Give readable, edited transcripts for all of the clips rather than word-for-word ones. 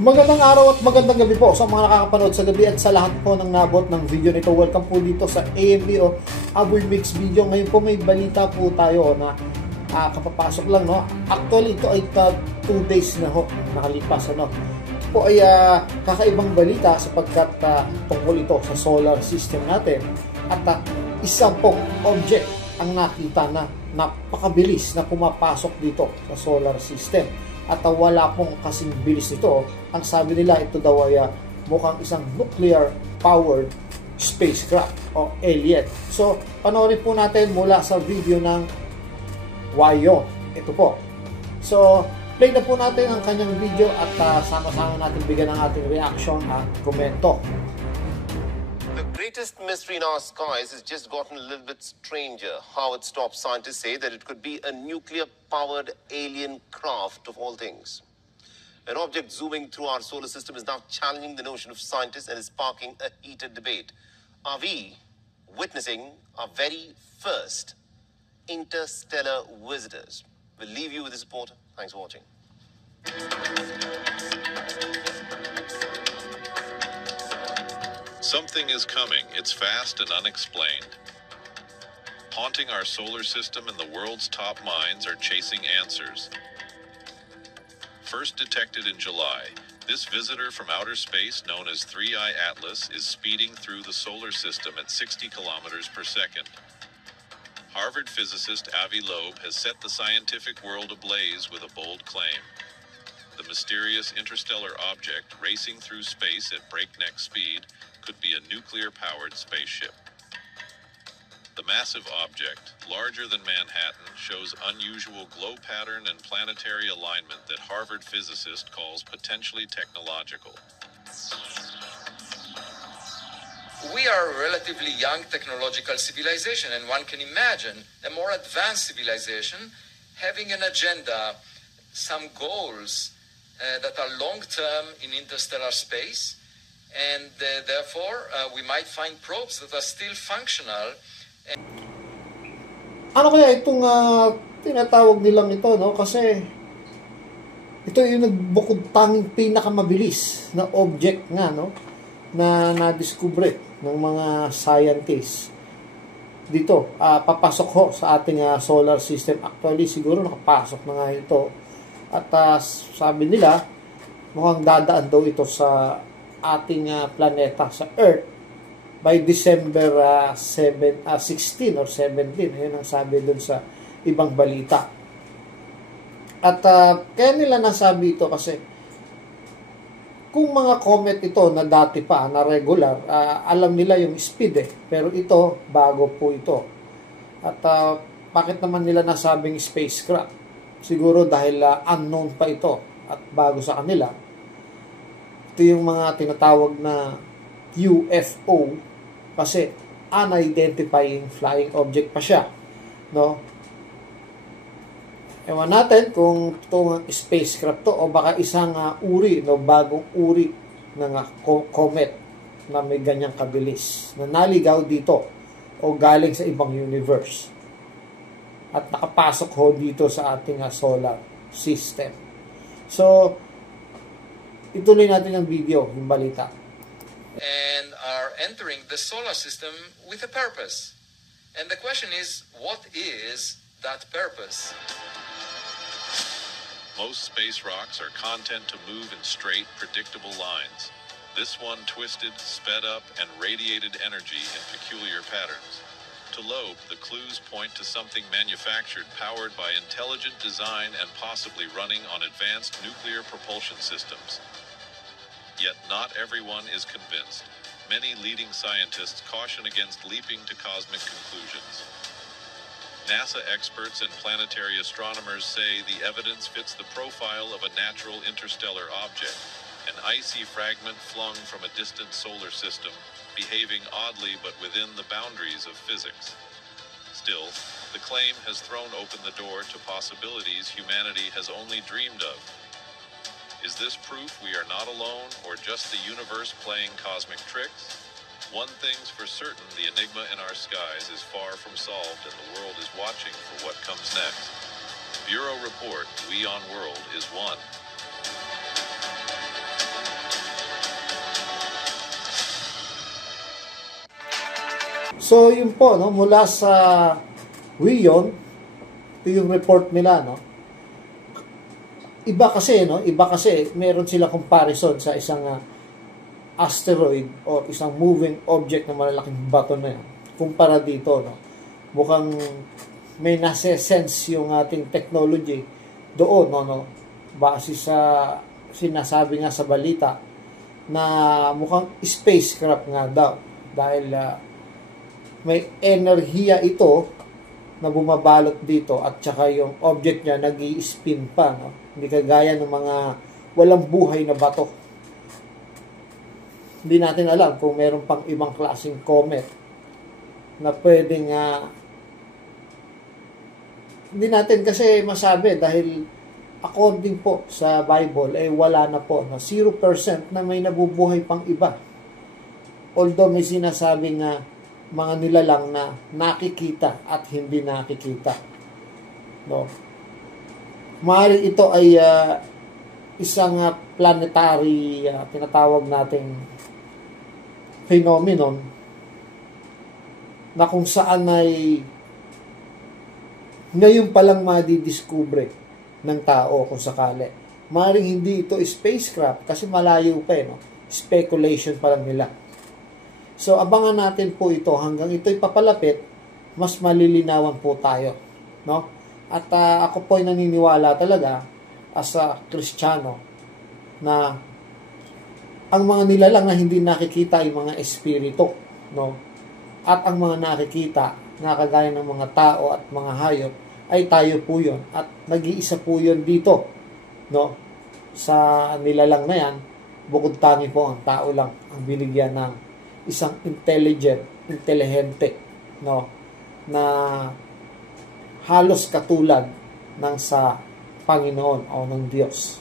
Magandang araw at magandang gabi po sa mga nakakapanood sa gabi at sa lahat po ng nabot ng video nito. Welcome po dito sa AMB o Aboy Mix Video. Ngayon po may balita po tayo na kapapasok lang, no. Actually ito ay 2 days na ho nakalipas, ano. Ito po ay kakaibang balita sapagkat tungkol ito sa solar system natin at isang pong object ang nakita na napakabilis na pumapasok dito sa solar system. At wala pong kasing bilis nito. Ang sabi nila, ito daw ay mukhang isang nuclear powered spacecraft o alien. So, panoorin po natin mula sa video ng Wayo. Ito po. So, play na po natin ang kanyang video at sama-sama natin bigyan ng ating reaction at komento. The greatest mystery in our skies has just gotten a little bit stranger. Howard top scientists say that it could be a nuclear-powered alien craft of all things. An object zooming through our solar system is now challenging the notion of scientists and is sparking a heated debate. Are we witnessing our very first interstellar visitors? We'll leave you with this reporter. Thanks for watching. Something is coming. It's fast and unexplained. Haunting our solar system and the world's top minds are chasing answers. First detected in July, this visitor from outer space known as 3I Atlas is speeding through the solar system at 60 kilometers per second. Harvard physicist Avi Loeb has set the scientific world ablaze with a bold claim. The mysterious interstellar object racing through space at breakneck speed could be a nuclear-powered spaceship. The massive object, larger than Manhattan, shows unusual glow pattern and planetary alignment that Harvard physicist calls potentially technological. We are a relatively young technological civilization, and one can imagine a more advanced civilization having an agenda, some goals that are long-term in interstellar space, and therefore we might find probes that are still functional. Ano kaya itong tinatawag nilang ito, no? Kasi ito yung nagbukod tanging pinakamabilis na object nga, no, na nadiskubre ng mga scientists dito. Papasok ho sa ating solar system. Actually siguro nakapasok na nga ito. At sabi nila, mukhang dadaan daw ito sa ating planeta, sa Earth, by December 16 or 17. Ayun ang sabi dun sa ibang balita. At kaya nila nasabi ito kasi kung mga comet ito na dati pa, na regular, alam nila yung speed Pero ito, bago po ito. At bakit naman nila nasabing spacecraft? Siguro dahil unknown pa ito at bago sa kanila. Ito yung mga tinatawag na UFO kasi unidentifying flying object pa siya, no? Ewan natin kung itong spacecraft to o baka isang uri, no, bagong uri ng comet na may ganyang kabilis na naligaw dito o galing sa ibang universe at nakapasok ho dito sa ating solar system. So, ituloy natin ang video, yung balita. And are entering the solar system with a purpose. And the question is, what is that purpose? Most space rocks are content to move in straight, predictable lines. This one twisted, sped up, and radiated energy in peculiar patterns. To Loeb, the clues point to something manufactured, powered by intelligent design and possibly running on advanced nuclear propulsion systems. Yet not everyone is convinced. Many leading scientists caution against leaping to cosmic conclusions. NASA experts and planetary astronomers say the evidence fits the profile of a natural interstellar object, an icy fragment flung from a distant solar system, behaving oddly but within the boundaries of physics. Still, the claim has thrown open the door to possibilities humanity has only dreamed of. Is this proof we are not alone, or just the universe playing cosmic tricks? One thing's for certain, the enigma in our skies is far from solved, and the world is watching for what comes next. Bureau Report, We on World is one. So, yun po, no, mula sa WION, ito yung report nila, no. Iba kasi meron sila comparison sa isang asteroid o isang moving object na malalaking bato na yan. Kumpara dito, no. Mukhang may nase-sense yung ating technology doon, no. Base sa sinasabi nga sa balita na mukhang spacecraft nga daw dahil may enerhiya ito na bumabalot dito at saka yung object niya nag-i-spin pa, no? Hindi kagaya ng mga walang buhay na bato. Hindi natin alam kung meron pang ibang klaseng comet na pwedeng hindi natin kasi masabi dahil according po sa Bible wala na po, no? 0% na may nabubuhay pang iba. Although may sinasabing mga nilalang na nakikita at hindi nakikita, no. Maaaring ito ay isang planetary tinatawag nating phenomenon na kung saan ay ngayon pa lang madidiscover ng tao kung sakali. Maaaring hindi ito spacecraft kasi malayo pa, no. Speculation pa lang nila. So, abangan natin po ito hanggang ito'y papalapit, mas malilinawan po tayo, no? At ako po ay naniniwala talaga as a Kristiyano na ang mga nilalang na hindi nakikita ay mga espiritu, no? At ang mga nakikita, na kagaya ng mga tao at mga hayop, ay tayo po yun. At nag-iisa po yun dito, no? Sa nilalang na yan, bukod tangi po ang tao lang ang binigyan ng isang intelligente, no, na halos katulad ng sa Panginoon o ng Diyos.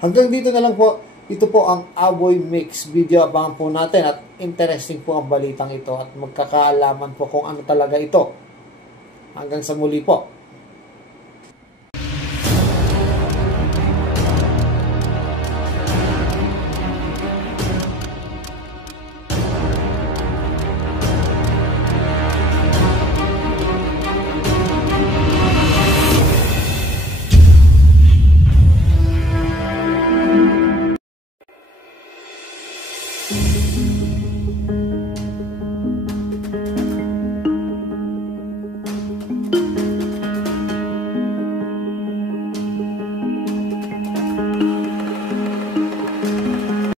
Hanggang dito na lang po. Ito po ang Aboy Mix video. Abangan po natin at interesting po ang balitang ito at magkakaalaman po kung ano talaga ito. Hanggang sa muli po.